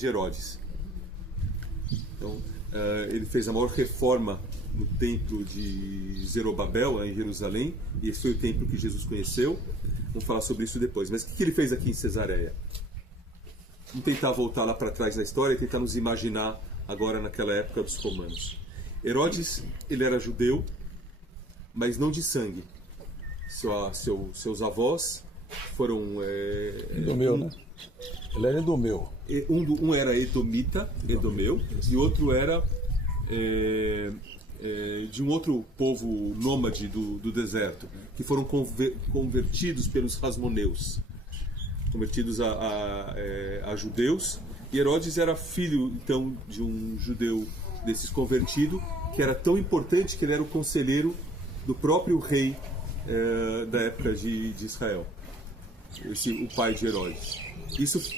de Herodes. Então, ele fez a maior reforma no templo de Zerobabel, em Jerusalém, e esse foi o templo que Jesus conheceu. Vamos falar sobre isso depois. Mas o que ele fez aqui em Cesareia? Vamos tentar voltar lá para trás na história e tentar nos imaginar agora naquela época dos romanos. Herodes, ele era judeu, mas não de sangue. Seus avós foram... Edomeu, né? Ele era Edomeu. Um era edomita, Edomeu, e outro era de um outro povo nômade do deserto, que foram convertidos pelos Hasmoneus, convertidos a judeus. E Herodes era filho, então, de um judeu desses convertidos, que era tão importante que ele era o conselheiro do próprio rei da época de Israel, o pai de Herodes. Isso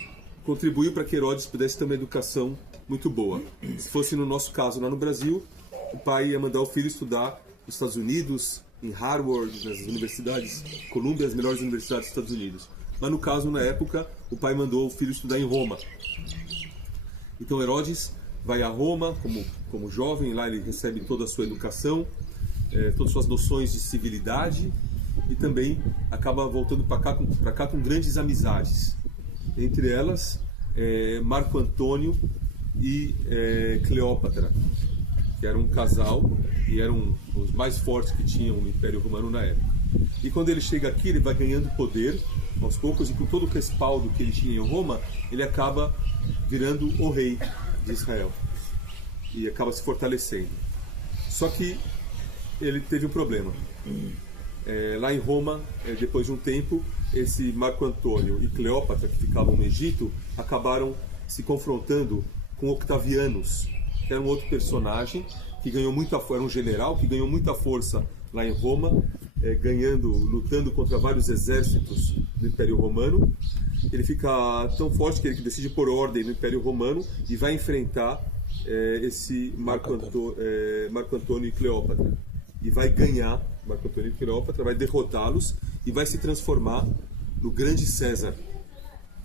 contribuiu para que Herodes pudesse ter uma educação muito boa. Se fosse no nosso caso, lá no Brasil, o pai ia mandar o filho estudar nos Estados Unidos, em Harvard, nas universidades, Columbia, as melhores universidades dos Estados Unidos. Mas no caso, na época, o pai mandou o filho estudar em Roma. Então Herodes vai a Roma como jovem, lá ele recebe toda a sua educação, todas as suas noções de civilidade, e também acaba voltando para cá com grandes amizades. Entre elas, Marco Antônio e Cleópatra, que eram um casal e eram os mais fortes que tinham no Império Romano na época. E quando ele chega aqui, ele vai ganhando poder aos poucos, e com todo o respaldo que ele tinha em Roma, ele acaba virando o rei de Israel e acaba se fortalecendo. Só que ele teve um problema. Lá em Roma, depois de um tempo, esse Marco Antônio e Cleópatra, que ficavam no Egito, acabaram se confrontando com Octavianus, que era um outro personagem que ganhou muita força, era um general que ganhou muita força lá em Roma, lutando contra vários exércitos do Império Romano. Ele fica tão forte que ele decide pôr ordem no Império Romano e vai enfrentar esse Marco Antônio e Cleópatra. E vai ganhar, Marco Antônio e Cleópatra, vai derrotá-los e vai se transformar no grande César.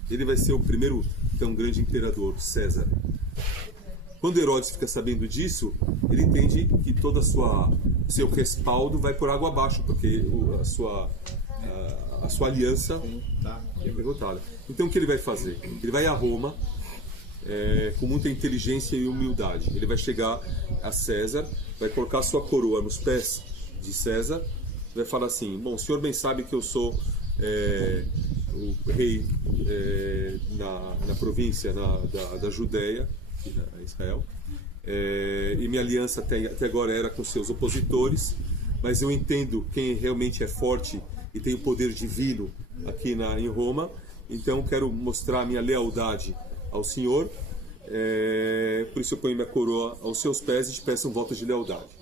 Ele vai ser o primeiro tão grande imperador, César. Quando Herodes fica sabendo disso, ele entende que todo seu respaldo vai por água abaixo, porque a sua aliança é derrotada. Então o que ele vai fazer? Ele vai a Roma com muita inteligência e humildade. Ele vai chegar a César, vai colocar sua coroa nos pés de César, vai falar assim: bom, o senhor bem sabe que eu sou o rei na província da Judéia, na Israel, e minha aliança até agora era com seus opositores, mas eu entendo quem realmente é forte e tem o poder divino aqui em Roma, então quero mostrar a minha lealdade ao Senhor, por isso eu ponho minha coroa aos seus pés e te peço um voto de lealdade.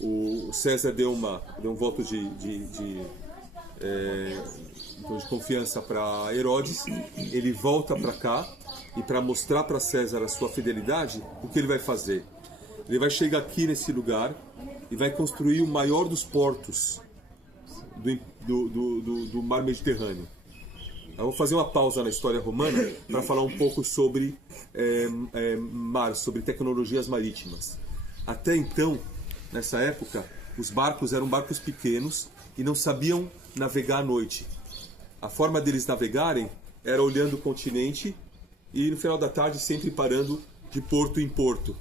O César deu um voto de confiança para Herodes. Ele volta para cá, e para mostrar para César a sua fidelidade, o que ele vai fazer? Ele vai chegar aqui nesse lugar e vai construir o maior dos portos do mar Mediterrâneo. Eu vou fazer uma pausa na história romana para falar um pouco sobre mar, sobre tecnologias marítimas. Até então, nessa época, os barcos eram barcos pequenos e não sabiam navegar à noite. A forma deles navegarem era olhando o continente e no final da tarde sempre parando de porto em porto.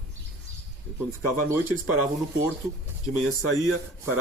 E quando ficava à noite, eles paravam no porto, de manhã saía, paravam